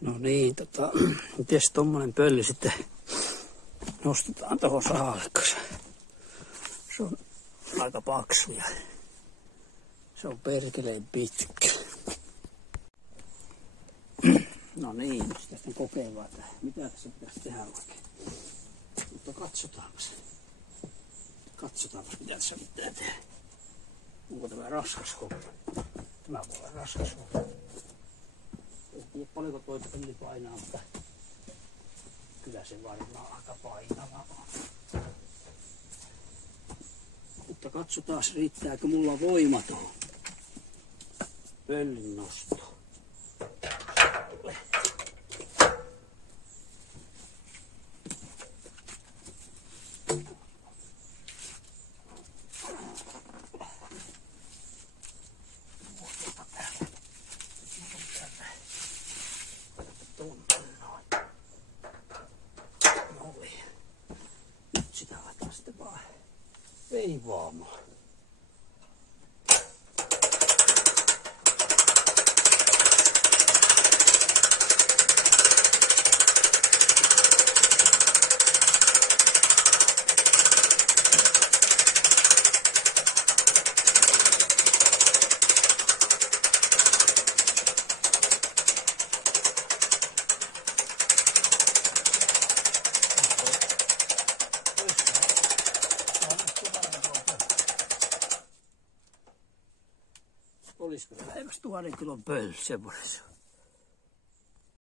No niin, mites tommonen pölli sitten nostetaan tohon sahalle, se on aika paksu ja se on perkeleen pitkä. No niin, tästä kokeillaan, että mitä tässä pitäisi tehdä oikein. Mutta katsotaanpas. Katsotaanpas mitä tässä pitää tehdä. Onko tämä raskas homma? Tämä voi olla raskas homma. En tiedä paljonko toi pölli painaa, mutta kyllä se varmaan aika painava on. Mutta katsotaan riittääkö mulla voima tuohon pöllin nostoon. Nyt sitä aletaan sitten vaan veivaamaan. Olisiko lähemmäs 1000 kilon pölli, semmoinen se on.